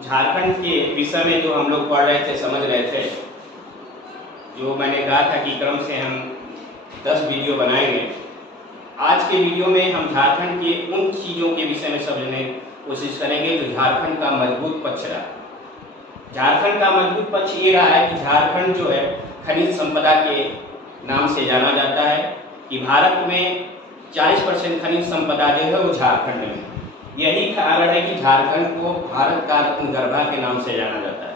झारखंड के विषय में जो हम लोग पढ़ रहे थे, समझ रहे थे, जो मैंने कहा था कि क्रम से हम 10 वीडियो बनाएंगे। आज के वीडियो में हम झारखंड के उन चीज़ों के विषय में समझने की कोशिश करेंगे जो झारखंड का मजबूत पक्ष रहा। झारखंड का मजबूत पक्ष ये रहा है कि झारखंड जो है खनिज संपदा के नाम से जाना जाता है कि भारत में 40% खनिज संपदा जो है वो झारखंड में है। यही कारण है कि झारखंड को भारत का रत्नगर्भा के नाम से जाना जाता है।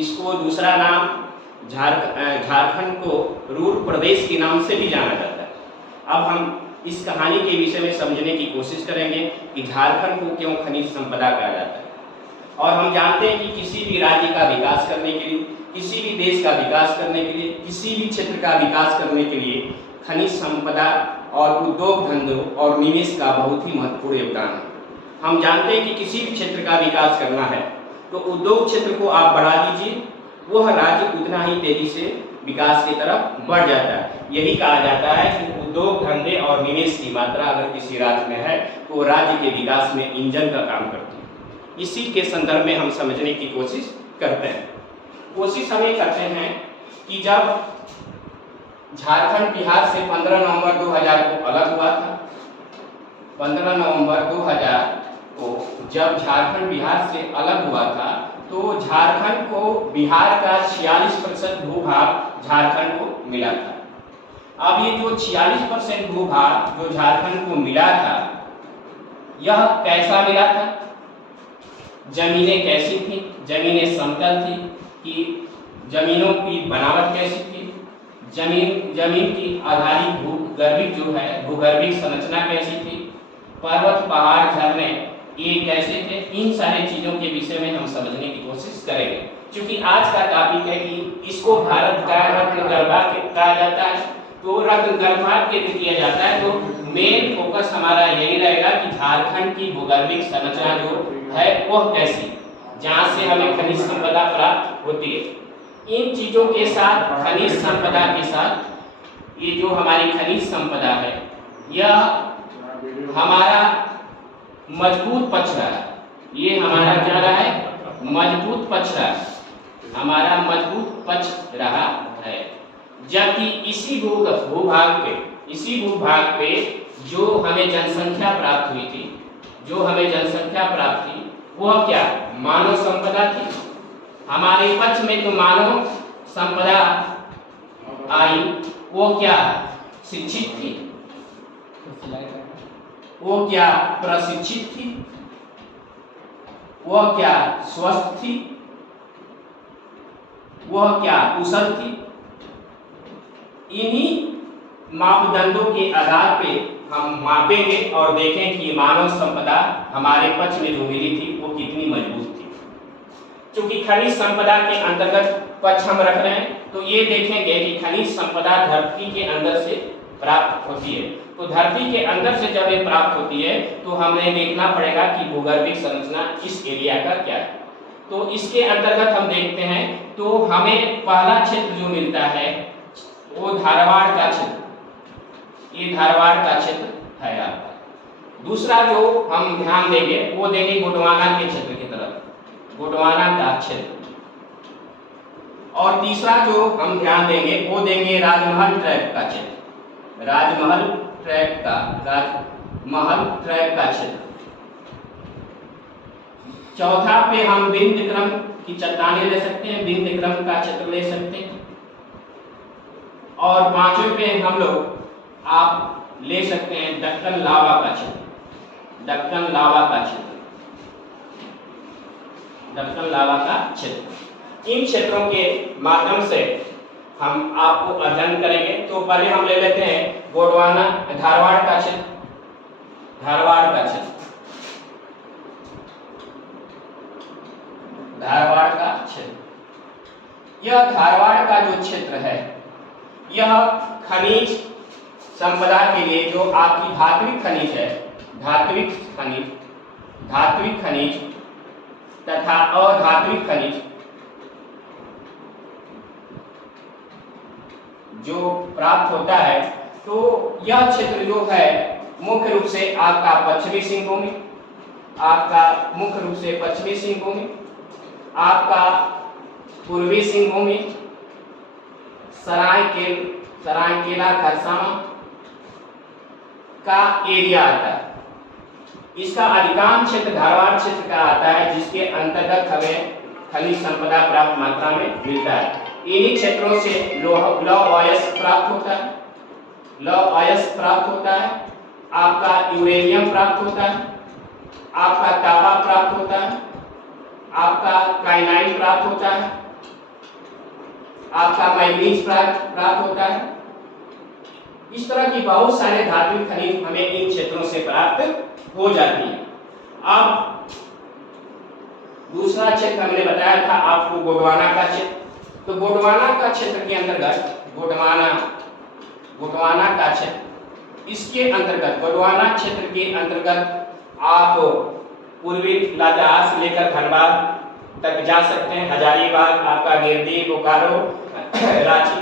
इसको दूसरा नाम झारखंड को रूर प्रदेश के नाम से भी जाना जाता है। अब हम इस कहानी के विषय में समझने की कोशिश करेंगे कि झारखंड को क्यों खनिज संपदा कहा जाता है। और हम जानते हैं कि किसी भी राज्य का विकास करने के लिए, किसी भी देश का विकास करने के लिए, किसी भी क्षेत्र का विकास करने के लिए खनिज संपदा और उद्योग धंधों और निवेश का बहुत ही महत्वपूर्ण योगदान है। हम जानते हैं कि किसी भी क्षेत्र का विकास करना है तो उद्योग क्षेत्र को आप बढ़ा दीजिए, वह राज्य उतना ही तेजी से विकास की तरफ बढ़ जाता है। यही कहा जाता है कि उद्योग धंधे और निवेश की मात्रा अगर किसी राज्य में है तो राज्य के विकास में इंजन का काम करती है। इसी के संदर्भ में हम समझने की कोशिश करते हैं। कोशिश हम ये करते हैं कि जब झारखंड बिहार से 15 नवंबर 2000 को अलग हुआ था, 15 नवंबर 2000 को जब झारखंड बिहार से अलग हुआ था तो झारखंड को बिहार का 46% भूभाग झारखंड को मिला था। अब ये जो 46% भूभाग जो झारखंड को मिला था, यह कैसा मिला था? जमीनें कैसी थी? जमीनें समतल थी कि जमीनों की बनावट कैसी थी? जमीन की आधारित भूगर्भिक जो है भूगर्भिक संरचना कैसी थी? पर्वत, पहाड़, झरने ये कैसे थे? इन सारी चीजों के विषय में हम समझने की कोशिश करेंगे। क्योंकि आज का टॉपिक है कि इसको भारत का रत्नगर्भा कहा जाता है, तो रत्नगर्भा के लिए किया जाता है तो मेन फोकस हमारा यही रहेगा कि झारखंड की भूगर्भिक संरचना जो है वह कैसी, जहाँ से हमें खनिज संपदा प्राप्त होती है। इन चीजों के साथ, खनिज संपदा के साथ, ये जो हमारी खनिज संपदा है यह हमारा मजबूत पक्ष रहा है। ये हमारा क्या रहा है? मजबूत पक्ष रहा है, हमारा मजबूत पक्ष रहा है। जबकि इसी भूभाग पे जो हमें जनसंख्या प्राप्त हुई थी, वह क्या? मानव संपदा थी। हमारे पक्ष में तो मानव संपदा आई, वो क्या? शिक्षित थी, वो क्या? प्रशिक्षित थी, वह क्या? स्वस्थ थी, वह क्या? कुशल थी। इन्हीं मापदंडों के आधार पे हम मापेंगे और देखें कि मानव संपदा हमारे पक्ष में जो मिली थी वो कितनी मजबूत थी। क्योंकि खनिज संपदा के अंतर्गत पक्ष हम रख रहे हैं तो ये देखेंगे कि खनिज संपदा धरती के अंदर से प्राप्त होती है। तो धरती के अंदर से जब ये प्राप्त होती है तो हमें देखना पड़ेगा कि भूगर्भिक संरचना इस एरिया का क्या है। तो इसके अंतर्गत हम देखते हैं तो हमें पहला क्षेत्र जो मिलता है वो धारवाड़ का क्षेत्र, ये धारवाड़ का क्षेत्र है आपका। दूसरा जो हम ध्यान देंगे वो देंगे गोंडवाना के क्षेत्र की तरफ, गोंडवाना का क्षेत्र। और तीसरा जो हम ध्यान देंगे वो देंगे राजमहल ट्रैक्ट का क्षेत्र, राजमहल ट्रैक्ट का क्षेत्र। चौथा पे हम विंध्यक्रम की चट्टानें ले सकते हैं, विंध्यक्रम का क्षेत्र ले सकते हैं। और पांचवें पे हम लोग आप ले सकते हैं दक्कन लावा का क्षेत्र, दक्कन लावा का क्षेत्र। इन क्षेत्रों के माध्यम से हम आपको अध्ययन करेंगे। तो पहले हम ले लेते हैं गोंडवाना, धारवाड़ का क्षेत्र, धारवाड़ का क्षेत्र। यह धारवाड़ का जो क्षेत्र है यह खनिज संपदा के लिए जो आपकी धात्विक खनिज है, धात्विक खनिज तथा अधात्विक खनिज जो प्राप्त होता है, तो यह क्षेत्र जो है मुख्य रूप से आपका पश्चिमी सिंहभूमि, आपका मुख्य रूप से पश्चिमी सिंहभूमि, आपका पूर्वी सिंहभूमि, सरायकेला खरसावां का एरिया आता है। इसका अधिकांश क्षेत्र धारवाड़ क्षेत्र का आता है, जिसके अंतर्गत हमें खनिज संपदा प्राप्त मात्रा में मिलता है। इन्हीं क्षेत्रों से लौह अयस्क प्राप्त होता है, लौह अयस्क प्राप्त होता है, आपका यूरेनियम प्राप्त होता है, आपका तांबा प्राप्त होता है, आपका काइनाइट प्राप्त होता है, आपका मैग्नीज प्राप्त होता है। इस तरह की बहुत सारे धातु खनिज हमें इन क्षेत्रों से प्राप्त हो जाती है। अब दूसरा क्षेत्र हमने बताया था आपको गोंडवाना का क्षेत्र। तो गोंडवाना का क्षेत्र के अंतर्गत गोंडवाना का क्षेत्र, इसके अंतर्गत गोंडवाना क्षेत्र के अंतर्गत आप पूर्वी लद्दाख से लेकर धनबाद तक जा सकते हैं। हजारीबाग, आपका गिरदी, बोकारो, रांची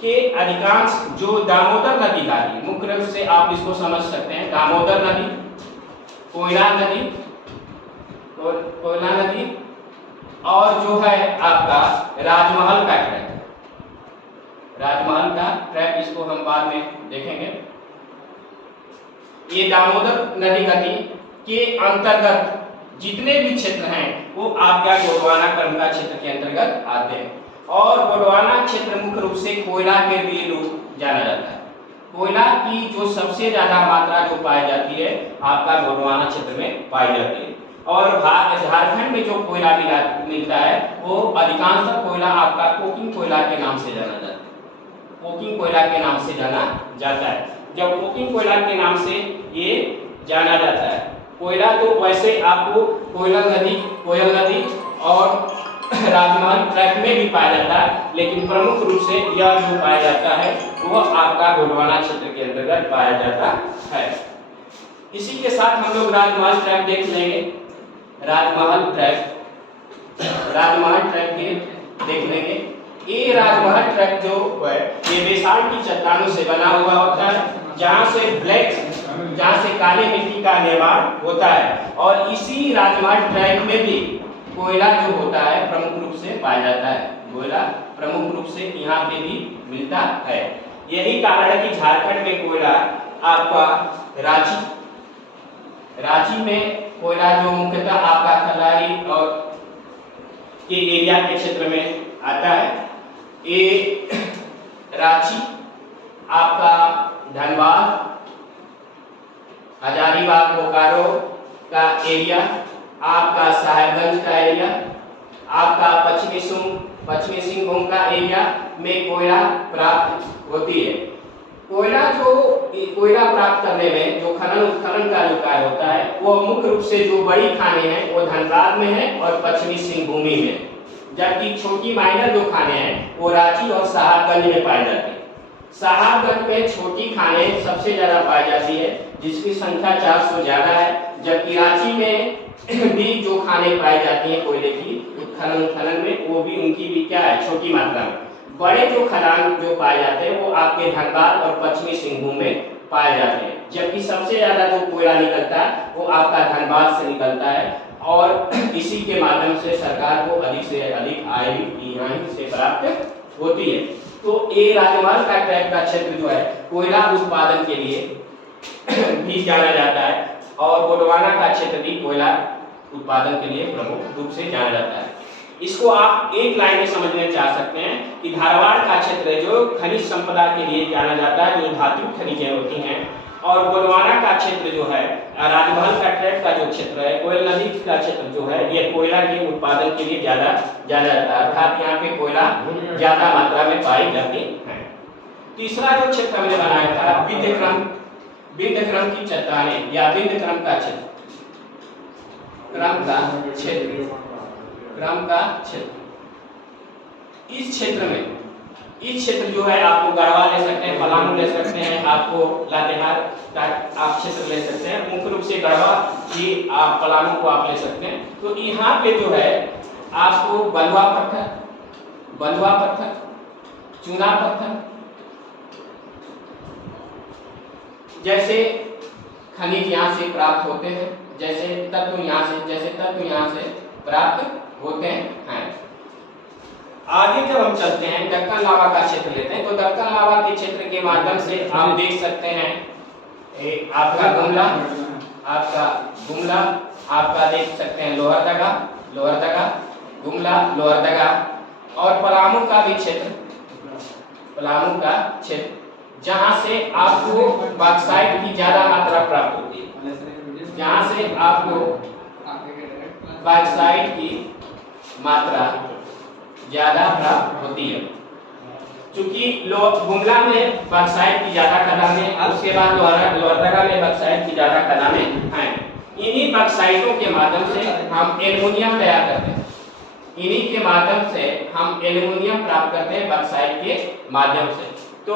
के अधिकांश जो दामोदर नदी का है, मुख्य रूप से आप इसको समझ सकते हैं दामोदर नदी, कोयला नदी और जो है आपका राजमहल का ट्रैप, इसको हम बाद में देखेंगे। ये दामोदर नदी गति के अंतर्गत जितने भी क्षेत्र हैं वो आपका गोंडवाना क्रम का क्षेत्र के अंतर्गत आते हैं। और गोंडवाना क्षेत्र मुख्य रूप से कोयला के लिए जाना जाता है। कोयला की जो सबसे ज्यादा मात्रा जो पाई जाती है आपका गोंडवाना क्षेत्र में पाई जाती है। और झारखंड में जो कोयला मिलता है वो अधिकांश कोयला आपका कोकिंग कोयला के नाम से जाना जाता है। कोकिंग कोयला के नाम से जाना जाता है। जब कोकिंग कोयला के नाम से ये जाना जाता है कोयला, तो वैसे आपको कोयल नदी और राजमहल ट्रैक में भी पाया जाता है, लेकिन प्रमुख रूप से यह जो पाया जाता है वो आपका गोंडवाना क्षेत्र के अंतर्गत पाया जाता है। इसी के साथ हम लोग राजमहल ट्रैक देख लेंगे। राजमहल ट्रैक देख लेंगे। ये राजमहल ट्रैक जो है ये बेसाल्ट की चट्टानों से बना हुआ होता है, जहाँ से काली मिट्टी का निर्माण होता है। और इसी राजमहल ट्रैक में भी कोयला जो होता है प्रमुख रूप से पाया जाता है। कोयला प्रमुख रूप से यहाँ पे भी मिलता है। यही कारण है कि झारखंड में कोयला आपका रांची में कोयला जो मुख्यतः आपका खलारी और के एरिया के क्षेत्र में आता है। ये रांची, आपका धनबाद, हजारीबाग, बोकारो का एरिया, आपका साहेबगंज का एरिया, आपका पश्चिमी सिंहभूम का एरिया में कोयला प्राप्त होती है। कोयला प्राप्त करने में जो खनन उत्खनन का जो कार्य होता है वो मुख्य रूप से जो बड़ी खानें हैं वो धनबाद में है और पश्चिमी सिंहभूमि में, जबकि छोटी माइनर जो खानें हैं वो रांची और साहबगंज में पाई जाती है। साहबगंज में छोटी खानें सबसे ज्यादा पाई जाती है, जिसकी संख्या 400 ज्यादा है, जबकि रांची में भी जो खानें पाई जाती हैं कोयले की उत्खनन में वो भी उनकी भी क्या है छोटी मात्रा में। बड़े जो खदान जो पाए जाते हैं वो आपके धनबाद और पश्चिमी सिंहभूम में पाए जाते हैं, जबकि सबसे ज्यादा जो कोयला निकलता है वो आपका धनबाद से निकलता है। और इसी के माध्यम से सरकार को अधिक से अधिक आय भी यहाँ से प्राप्त होती है। तो ये राजमहल का ट्रैक का क्षेत्र जो है कोयला उत्पादन के लिए भी जाना जाता है और गोंडवाना का क्षेत्र भी कोयला उत्पादन के लिए प्रमुख रूप से जाना जाता है। इसको आप एक लाइन में समझने चाह सकते हैं कि धारवाड़ का क्षेत्र जो खनिज संपदा के लिए जाना जाता है, जो धातु खनिजें होती हैं, और गोंडवाना का क्षेत्र जो है राजमहल का ट्रैक का जो क्षेत्र है, कोयल नदी का क्षेत्र जो है ये कोयला के उत्पादन के लिए ज्यादा जाना जाता है, अर्थात यहाँ पे कोयला ज्यादा मात्रा में पाई जाती है। तीसरा जो क्षेत्र हमने बनाया था विंध्यक्रम की चट्टानें या विंध्यक्रम का क्षेत्र, क्रम का क्षेत्र। इस क्षेत्र जो है आपको गढ़वा ले सकते हैं, पलामू ले सकते हैं, आपको लातेहार का आप क्षेत्र ले सकते हैं। मुख्य रूप से गढ़वा की आप पलामू को आप ले सकते हैं। तो यहाँ पे जो है आपको बलुआ पत्थर, चूना पत्थर जैसे खनिज यहाँ से प्राप्त होते हैं। जैसे तत्व यहाँ से प्राप्त होते हैं। आगे जब हम चलते हैं दक्कन लावा का क्षेत्र लेते हैं, तो दक्कन लावा के क्षेत्र के माध्यम से आप देख सकते हैं आपका गुमला, आपका देख सकते हैं लोहरदगा, गुमला, लोहरदगा और पलामू का भी क्षेत्र, जहां से आपको बॉक्साइट की ज्यादा मात्रा प्राप्त होती है, जहां से आपको बॉक्साइट की मात्रा ज्यादा प्राप्त होती है। चूंकि गुमला में बॉक्साइट की ज्यादा खदानें, उसके बाद लोहरदगा में बॉक्साइट की ज्यादा खदानें हैं। इन्हीं बॉक्साइटों के माध्यम से हम एल्युमिनियम तैयार करते हैं, इन्हीं के माध्यम से हम एल्युमिनियम प्राप्त करते हैं बॉक्साइट के माध्यम से। तो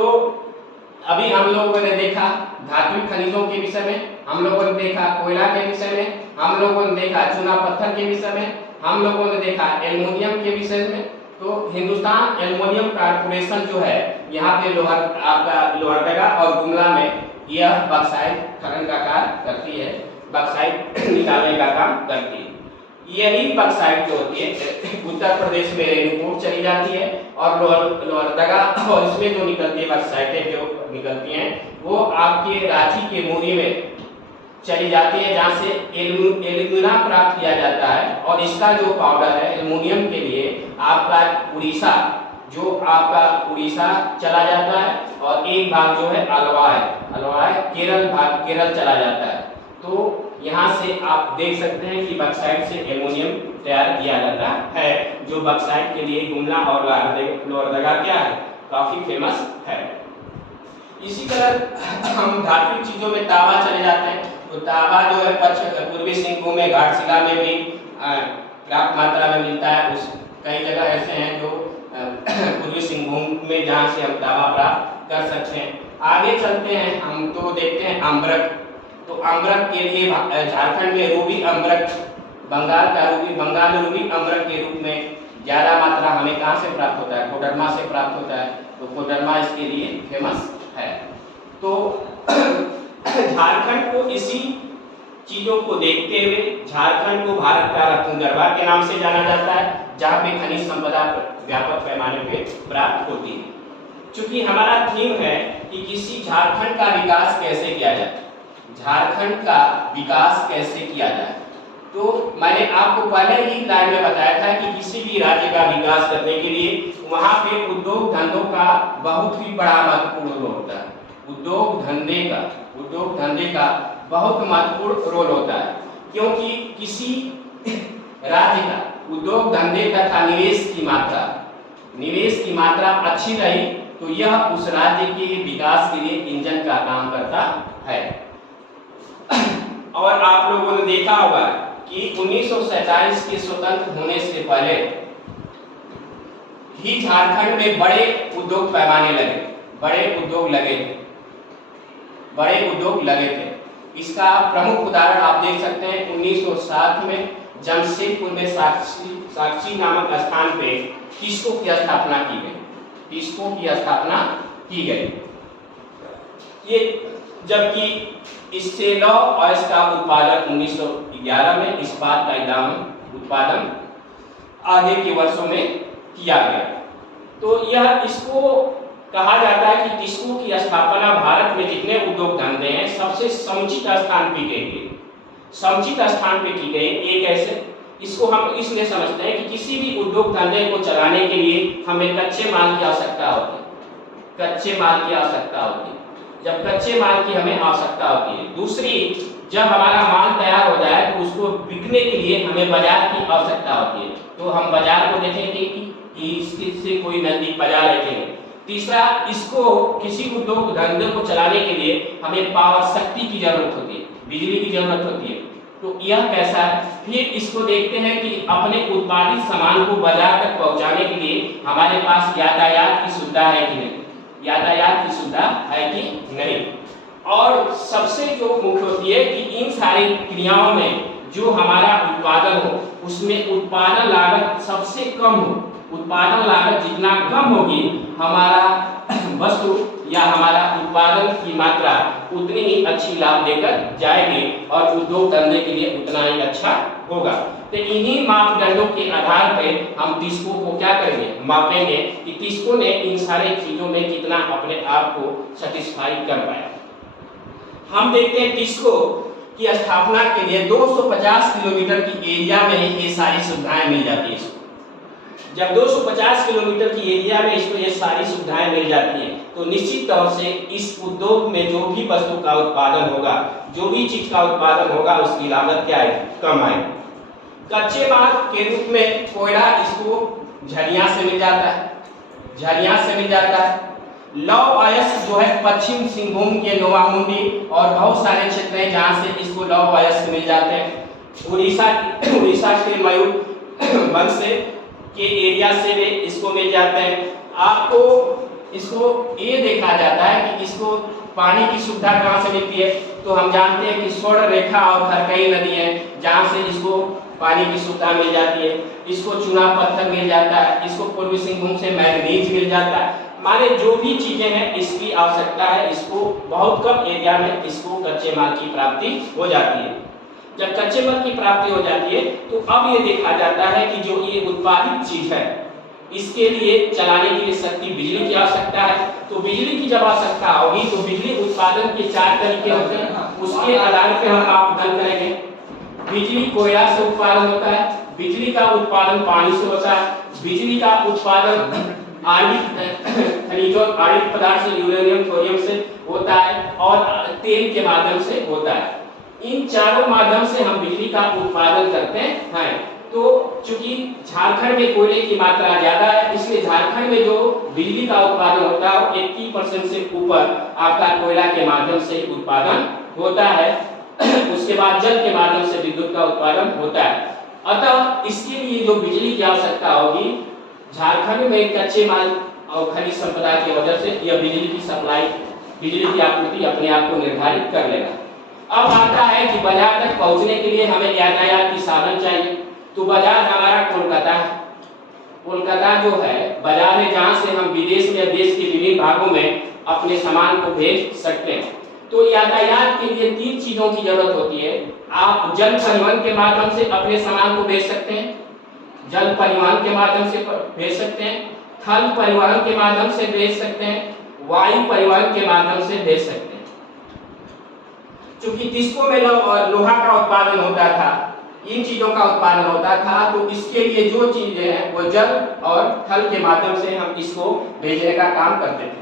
अभी हम लोगों ने देखा धात्विक खनिजों के विषय में, हम लोगों ने देखा कोयला के विषय में, हम लोगों ने देखा चूना पत्थर के विषय में, हम लोगों ने देखा एल्युमिनियम के विषय में। तो हिंदुस्तान एल्युमिनियम कॉर्पोरेशन जो है यहाँ पे लोहरदगा और गुमला में यह बॉक्साइट खनन का कार्य करती है, बॉक्साइट निकालने का काम करती है। यही बॉक्साइट जो होती है उत्तर प्रदेश में रेणुकूट चली जाती है और लोहरदगा और इसमें जो निकलती है बॉक्साइटें जो निकलती हैं वो आपके रांची के मूरी में चली जाती है, जहाँ से एल्युमिना प्राप्त किया जाता है। और इसका जो पाउडर है एल्युमिनियम के लिए आपका उड़ीसा चला जाता है और एक भाग जो है अलवाय केरल चला जाता है। तो यहाँ से आप देख सकते हैं कि बॉक्साइट से एल्युमिनियम तैयार किया जाता है, जो बॉक्साइट के लिए गुमला और लोहरदगा क्या है, काफी फेमस है। इसी तरह हम धात्विक चीजों में तांबा चले जाते हैं, तो तांबा जो है पूर्वी सिंहभूम में घाटशिला में भी पर्याप्त मात्रा में मिलता है। कई जगह ऐसे हैं जो पूर्वी सिंहभूम में जहाँ से हम तांबा प्राप्त कर सकते हैं। आगे चलते हैं हम तो देखते हैं अम्बरक। तो अम्बरक के लिए झारखंड में रूबी अम्बरक, बंगाल रूबी अम्बरक के रूप में ज्यादा मात्रा हमें कहाँ से प्राप्त होता है, कोडरमा से प्राप्त होता है। तो कोडरमा इसके लिए फेमस है। तो झारखंड को इसी चीजों को देखते हुए झारखंड को भारत का रत्न दरबार के नाम से जाना जाता है, जहाँ पे खनिज संपदा व्यापक पैमाने पे प्राप्त होती है। चूंकि हमारा थीम है कि किसी झारखंड का विकास कैसे किया जाए, तो मैंने आपको पहले ही लाइन में बताया था कि किसी भी राज्य का विकास करने के लिए वहाँ पे उद्योग धंधों का बहुत ही बड़ा महत्वपूर्ण रोल होता है। उद्योग धंधे का बहुत महत्वपूर्ण रोल होता है, क्योंकि किसी राज्य का उद्योग धंधे तथा निवेश की मात्रा अच्छी रही तो यह उस राज्य के विकास के लिए इंजन का काम करता है। और आप लोगों ने देखा होगा कि 1947 के स्वतंत्र होने से पहले ही झारखंड में बड़े उद्योग लगे थे। इसका प्रमुख उदाहरण आप देख सकते हैं 1907 में जमशेदपुर में साक्षी नामक स्थान पे टिस्को की स्थापना की गई। ये जबकि इससे लौह अयस्क का उत्पादन 1911 में इस्पात का उत्पादन आगे के वर्षों में किया गया। तो यह इसको कहा जाता है कि टिस्को की स्थापना भारत में जितने उद्योग धंधे हैं सबसे समुचित स्थान पे की गई। एक ऐसे इसको हम इसलिए समझते हैं कि किसी भी उद्योग धंधे को चलाने के लिए हमें कच्चे माल की आवश्यकता होती है। जब कच्चे माल की हमें आवश्यकता होती है, दूसरी जब हमारा माल तैयार हो जाए तो उसको बिकने के लिए हमें बाजार की आवश्यकता होती है। तो हम बाजार को देखेंगे कि इससे कोई नजदीक बाजार है। तीसरा, इसको किसी उद्योग धंधे को चलाने के लिए हमें पावर शक्ति की जरूरत होती है, बिजली की जरूरत होती है। तो यह कैसा है, फिर इसको देखते हैं कि अपने उत्पादित सामान को बाजार तक पहुंचाने के लिए हमारे पास यातायात की सुविधा है कि नहीं। और सबसे जो मुख्य होती है कि इन सारी क्रियाओं में जो हमारा उत्पादन हो उसमें उत्पादन लागत सबसे कम हो। उत्पादन लागत जितना कम होगी हमारा वस्तु या हमारा उत्पादन की मात्रा उतनी ही अच्छी लाभ देकर जाएगी और उद्योग धंधे के लिए उतना ही अच्छा होगा। तो इन्हीं मापदंडों के आधार पे हम टिस्को को क्या करेंगे, मापेंगे कि टिस्को ने इन सारे चीजों में कितना अपने आप को सेटिस्फाई कर पाया। हम देखते हैं टिस्को की स्थापना के लिए 250 किलोमीटर की एरिया में ही ये सारी सुविधाएं मिल जाती है इसको। जब 250 किलोमीटर की एरिया में इसको ये सारी सुविधाएं मिल जाती हैं तो निश्चित तौर से इस उद्योग में जो भी वस्तु का उत्पादन होगा, जो भी चीज का उत्पादन होगा, उसकी लागत क्या आएगी, कम आएगी। कच्चे माल के रूप में कोयला इसको झरिया से मिल जाता है, झरिया से मिल जाता है। लौह अयस्क जो है पश्चिम सिंहभूम के नोवामुंडी और बहुत सारे क्षेत्र हैं जहाँ से इसको लौह अयस्क मिल जाते हैं। उड़ीसा के मयूरभंज से के एरिया से भी इसको मिल जाते हैं। आपको इसको ये देखा जाता है कि इसको पानी की सुविधा कहाँ से मिलती है, तो हम जानते हैं कि स्वर्ण रेखा और खरकई नदी है जहाँ से इसको पानी की सुविधा मिल जाती है। इसको चूना पत्थर मिल जाता है, इसको पूर्वी सिंहभूम से मैंगनीज मिल जाता है। माने जो भी चीजें हैं इसकी आवश्यकता है, इसको बहुत कम एरिया में इसको कच्चे माल की प्राप्ति हो जाती है। जब कच्चे माल की प्राप्ति हो जाती है तो अब ये देखा जाता है कि जो ये उत्पादित चीज है इसके लिए चलाने के लिए शक्ति बिजली की आवश्यकता है। तो बिजली की जब आवश्यकता होगी तो बिजली उत्पादन के 4 तरीके होते हैं, उसके आधार पर हम मापदंड करेंगे। बिजली कोयला से उत्पादन होता है, बिजली का उत्पादन पानी से होता है, बिजली का उत्पादन आणविक खनिजों आणविक पदार्थ से यूरेनियम थोरियम से होता है और तेल के माध्यम से होता है। इन चारों माध्यम से हम बिजली का उत्पादन करते हैं। तो चूंकि झारखंड में कोयले की मात्रा ज्यादा है इसलिए झारखंड में जो बिजली का उत्पादन होता है वो 80% से ऊपर आपका कोयला के माध्यम से उत्पादन होता है। उसके बाद जल के माध्यम से विद्युत का उत्पादन होता है। अतः इसके लिए जो बिजली की आवश्यकता होगी, झारखंड में कच्चे माल और खनिज संपदा की वजह से यह बिजली की सप्लाई, बिजली की आपूर्ति अपने आप को निर्धारित कर लेगा। अब आता है कि बाजार तक पहुंचने के लिए हमें यातायात की साधन चाहिए। तो बाजार हमारा कोलकाता है। कोलकाता जो है बाजार है जहां से हम विदेश में देश के विभिन्न भागों में अपने सामान को भेज सकते हैं। तो यातायात के लिए 3 चीजों की जरूरत होती है। आप जल परिवहन के माध्यम से अपने सामान को भेज सकते हैं, जल परिवहन के माध्यम से भेज सकते हैं, थल परिवहन के माध्यम से भेज सकते हैं, वायु परिवहन के माध्यम से भेज सकते हैं। चूंकि टिस्को में लोहा का उत्पादन होता था, इन चीजों का उत्पादन होता था, तो इसके लिए जो चीजें हैं वो जल और थल के माध्यम से हम इसको भेजने का काम करते थे।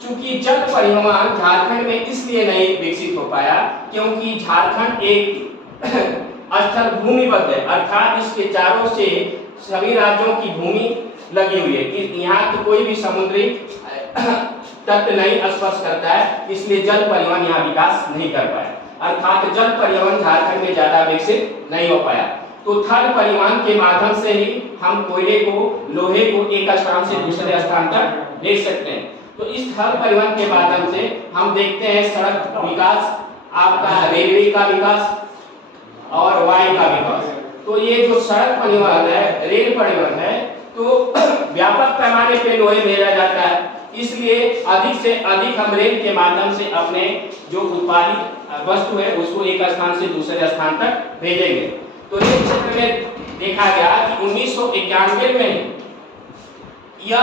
चूंकि जल परिवहन झारखंड में इसलिए नहीं विकसित हो पाया क्योंकि झारखंड एक स्थल भूमिबद्ध है, अर्थात इसके चारों से सभी राज्यों की भूमि लगी हुई है कि यहाँ तो कोई भी समुद्री तट नहीं स्पर्श करता है, इसलिए जल परिवहन यहाँ विकास नहीं कर पाया। अर्थात जल परिवहन झारखंड में ज्यादा विकसित नहीं हो पाया। तो थल परिवहन के माध्यम से ही हम कोयले को, लोहे को एक स्थान से दूसरे स्थान तक भेज सकते हैं। तो इस थल परिवहन के माध्यम से हम देखते हैं सड़क विकास, आपका रेलवे का विकास और वायु का विकास। तो ये जो सड़क परिवहन है, रेल परिवहन है, तो व्यापक पैमाने पे लोहे भेजा जाता है, इसलिए अधिक से अधिक हम रेल के माध्यम से अपने जो उत्पादित वस्तु है उसको एक स्थान से दूसरे स्थान तक भेजेंगे। तो रेल क्षेत्र में देखा गया कि 1991 में यह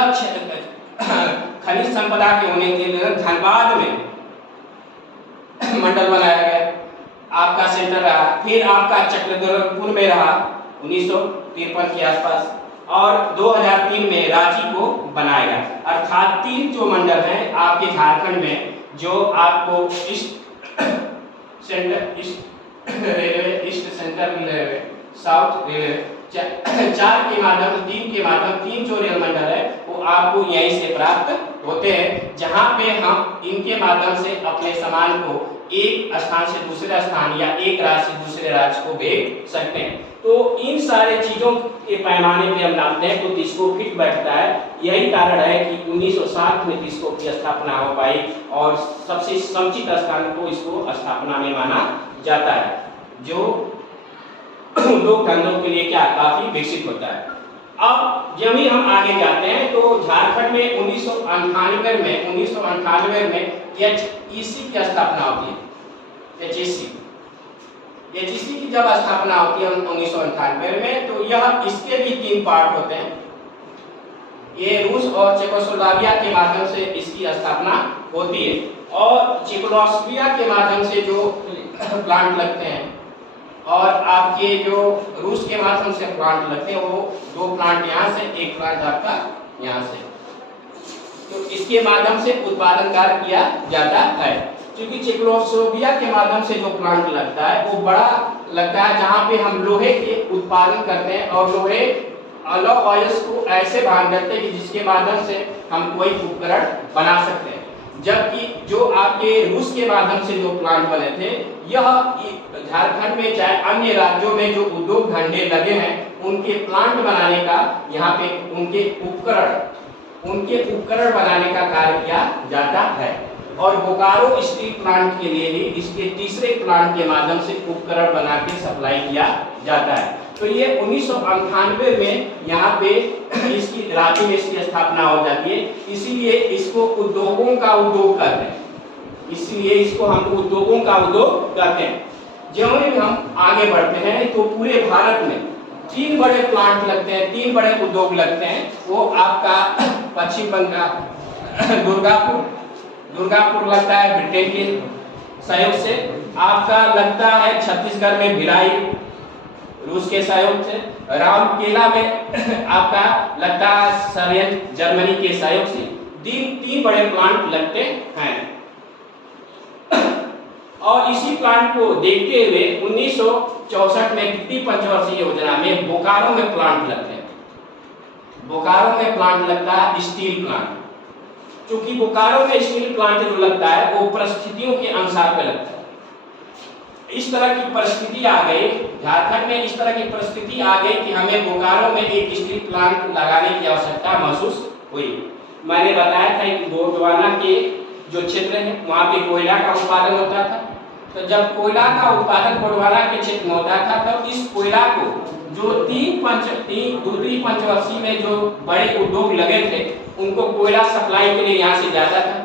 खनिज संपदा के होने के लिए धनबाद में मंडल बनाया गया, आपका सेंटर रहा। फिर आपका चक्रधरपुर में रहा 1953 के आसपास, और 2003 में रांची को बनाया गया। अर्थात 3 जो मंडल हैं आपके झारखंड में, जो आपको east centre, east railway, east central railway, south railway, 4 के माध्यम, 3 के माध्यम, 3 जो रेल मंडल है वो आपको यहीं से प्राप्त होते हैं, जहां पे हम इनके माध्यम से अपने सामान को एक स्थान से दूसरे स्थान या एक राज्य से दूसरे राज्य को भेज सकते हैं। तो इन सारे चीजों के पैमाने पे हम नापते हैं तो टिस्को फिट बैठता है। यही कारण है कि 1960 में टिस्को की स्थापना हो पाई और सबसे समुचित स्थान को इसको स्थापना में माना जाता है, जो लोक धंधों के लिए क्या काफी विकसित होता है। अब जब ही हम आगे जाते हैं तो झारखंड में 1998 में HEC की स्थापना होती है। HEC की जब स्थापना होती है 1998 में, तो यह इसके भी 3 पार्ट होते हैं। ये रूस और चेकोस्लोवाकिया के माध्यम से इसकी स्थापना होती है, और चेकोस्लोवाकिया के माध्यम से जो प्लांट लगते हैं और आपके जो रूस के माध्यम से प्लांट लगते हैं, वो 2 प्लांट यहाँ से, 1 प्लांट आपका यहाँ से, तो इसके माध्यम से उत्पादन कार्य किया जाता है। क्योंकि चेकोस्लोवाकिया के माध्यम से जो प्लांट लगता है वो बड़ा लगता है, जहाँ पे हम लोहे के उत्पादन करते हैं और लोहे अलॉय ऑयल्स को ऐसे बांध देते हैं कि जिसके माध्यम से हम कोई उपकरण बना सकते हैं। जबकि जो आपके रूस के माध्यम से जो प्लांट बने थे, यह झारखंड में चाहे अन्य राज्यों में जो उद्योग धंधे लगे हैं, उनके प्लांट बनाने का, यहाँ पे उनके उपकरण बनाने का कार्य किया जाता है। और बोकारो स्टील प्लांट के लिए ही इसके तीसरे प्लांट के माध्यम से उपकरण बना के सप्लाई किया जाता है। तो ये 1998 में यहाँ पे इसकी रांची में इसकी स्थापना हो जाती है। इसीलिए इसको उद्योगों का उद्योग कहते हैं, इसलिए इसको हम उद्योगों का उद्योग कहते हैं। जब हम आगे बढ़ते हैं तो पूरे भारत में 3 बड़े प्लांट लगते हैं, 3 बड़े उद्योग लगते हैं। वो आपका पश्चिम बंगाल दुर्गापुर लगता है ब्रिटेन के सहयोग से, आपका लगता है छत्तीसगढ़ में भिलाई रूस के सहयोग से, राउरकेला में आपका लगता है सरियन जर्मनी के सहयोग से। 3 बड़े प्लांट लगते हैं। और इसी प्लांट को देखते हुए 1964 में तृतीय पंचवर्षीय योजना में बोकारो में प्लांट लगते हैं। बोकारो में प्लांट लगता है स्टील प्लांट। क्योंकि बोकारो में स्टील प्लांट जो लगता है वो परिस्थितियों के अनुसार पे लगता है। इस तरह की परिस्थिति आ गई झारखंड में, इस तरह की परिस्थिति आ गई कि हमें बोकारो में एक स्टील प्लांट लगाने की आवश्यकता महसूस हुई। मैंने बताया था कि गोंडवाना के जो क्षेत्र है वहाँ पे कोयला का उत्पादन होता था। तो जब कोयला का उत्पादन गोंडवाना के क्षेत्र में होता था, तब इस कोयला को जो दूसरी पंचवर्षीय में जो बड़े उद्योग लगे थे, उनको कोयला सप्लाई के लिए यहाँ से जाता था।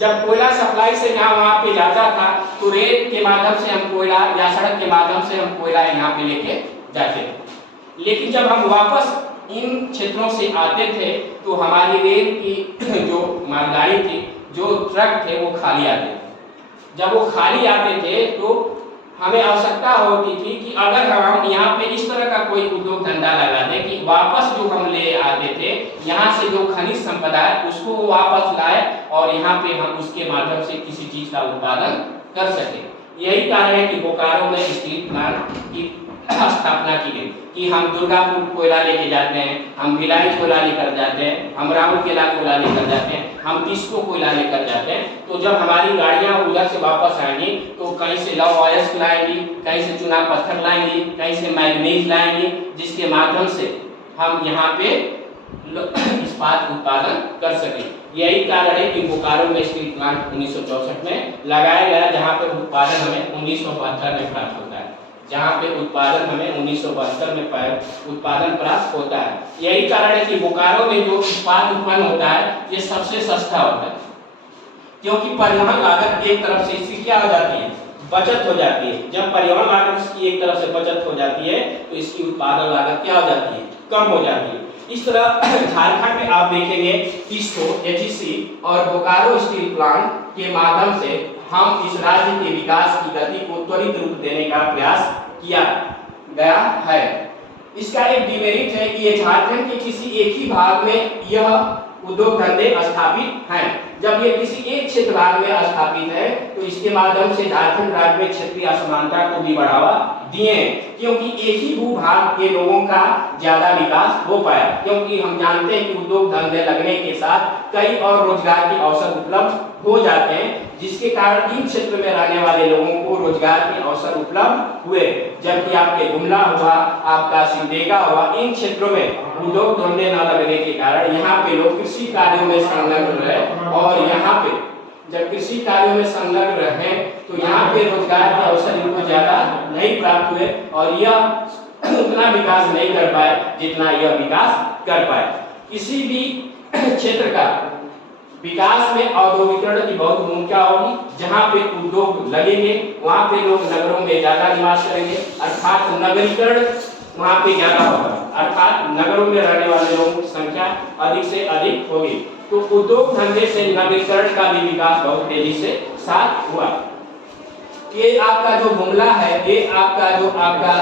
जब कोयला सप्लाई से वहाँ पे जाता था, तो रेल के माध्यम से हम कोयला या सड़क के माध्यम से हम कोयला यहाँ पे लेके जाते थे। लेकिन जब हम वापस इन क्षेत्रों से आते थे, तो हमारी रेल की जो मालगाड़ी थी, जो ट्रक थे, वो खाली आते थे। जब वो खाली आते थे तो हमें आवश्यकता होती थी कि अगर हम यहाँ पे इस तरह का कोई उद्योग धंधा लगा दें कि वापस जो हम ले आते थे यहाँ से जो खनिज संपदा है उसको वापस लाए और यहाँ पे हम उसके माध्यम से किसी चीज का उत्पादन कर सके। यही कारण है कि बोकारो में स्टील प्लांट की स्थापना की गई कि हम दुर्गापुर कोयला लेके जाते हैं, हम भिलाई कोयला लेकर जाते हैं, हम राउरकेला कोयला लेकर जाते हैं, हम किसको कोयला लेकर जाते हैं। तो जब हमारी गाड़ियां उधर से वापस आएंगी तो कहीं से लौह अयस्क लाएंगी, कहीं से चूना पत्थर लाएंगी, कहीं से मैग्नीज लाएंगी, जिसके माध्यम से हम यहाँ पे इस्पात उत्पादन कर सकें। यही कारण है कि बोकारो में स्टील प्लांट 1964 में लगाया गया, जहाँ पे उत्पादन हमें 1972 में प्राप्त होता है। जहाँ पे उत्पादन हमें 1972 में उत्पादन प्राप्त होता है। यही कारण है कि बोकारो में जो उत्पाद उत्पन्न होता है ये सबसे सस्ता होता है, क्योंकि परिवहन लागत एक तरफ से इसकी क्या हो जाती है, बचत हो जाती है। जब परिवहन लागत इसकी एक तरफ से बचत हो जाती है तो इसकी उत्पादन लागत क्या हो जाती है, कम हो जाती है। इस तरह झारखंड में आप देखेंगे टिस्को, HEC और बोकारो स्टील प्लांट के माध्यम से हम इस राज्य के विकास की गति को त्वरित रूप देने का प्रयास किया गया है। इसका एक डिमेरिट है कि ये झारखंड के किसी एक ही भाग में यह उद्योग धंधे स्थापित हैं। जब ये किसी एक क्षेत्र भाग में स्थापित है तो इसके माध्यम से झारखंड राज्य में क्षेत्रीय असमानता को भी बढ़ावा दिए, क्योंकि एक ही भूभाग के लोगों का ज्यादा विकास हो पाया। क्योंकि हम जानते हैं कि उद्योग धंधे लगने के साथ कई और रोजगार के अवसर उपलब्ध हो जाते हैं, जिसके कारण इन क्षेत्र में रहने वाले लोगों को रोजगार के अवसर उपलब्ध हुए। जबकि आपके गुमला हुआ, आपका सिमडेगा हुआ, इन क्षेत्रों में उद्योग धंधे न लगने के कारण यहाँ पे लोग कृषि कार्यों में संलग्न रहे, और यहाँ पे जब कृषि कार्यों में संलग्न रहे तो यहाँ पे रोजगार के अवसर इनको ज्यादा नहीं प्राप्त हुए, और यह उतना विकास नहीं कर पाए जितना यह विकास कर पाए। किसी भी क्षेत्र का विकास में औद्योगिकरण की बहुत भूमिका होगी। जहाँ पे उद्योग लगेंगे वहाँ पे लोग नगरों में ज्यादा निवास करेंगे, अर्थात नगरीकरण वहाँ पे ज्यादा होगा, अर्थात नगरों में रहने वाले लोगों की संख्या अधिक से अधिक होगी। तो उद्योग धंधे से नगरीकरण का भी विकास बहुत तेजी से साथ हुआ। ये आपका जो गुमला है, ये आपका जो आपका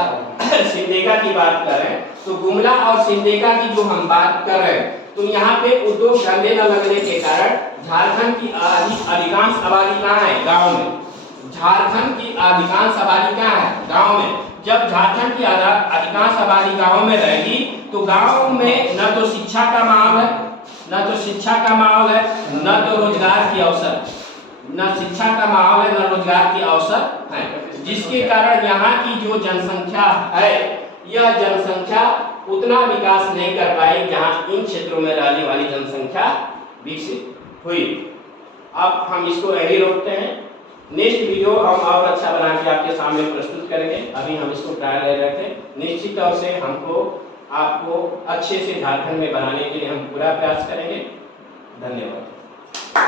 सिमडेगा की बात कर रहे हैं, तो गुमला और सिमडेगा की जो हम बात कर रहे हैं, तो यहाँ पे उद्योग धंधे न लगने के कारण झारखंड की अधिकांश आबादी कहाँ है? गांव में। झारखंड की अधिकांश आबादी कहाँ है? गांव में। जब झारखंड की अधिकांश आबादी गांव में रहेगी तो गांव में न तो शिक्षा का माहौल है, न तो शिक्षा का माहौल है, न तो रोजगार की अवसर, न शिक्षा का माहौल है, न रोजगार की अवसर है, जिसके कारण यहाँ की जो जनसंख्या है, यह जनसंख्या उतना विकास नहीं कर पाई जहाँ इन क्षेत्रों में रहने वाली जनसंख्या विकसित हुई। अब हम इसको यही रोकते हैं। नेक्स्ट वीडियो हम और अच्छा बना के आपके सामने प्रस्तुत करेंगे। अभी हम इसको ट्रायल ले रहे थे। निश्चित तौर से हमको आपको अच्छे से झारखंड में बनाने के लिए हम पूरा प्रयास करेंगे।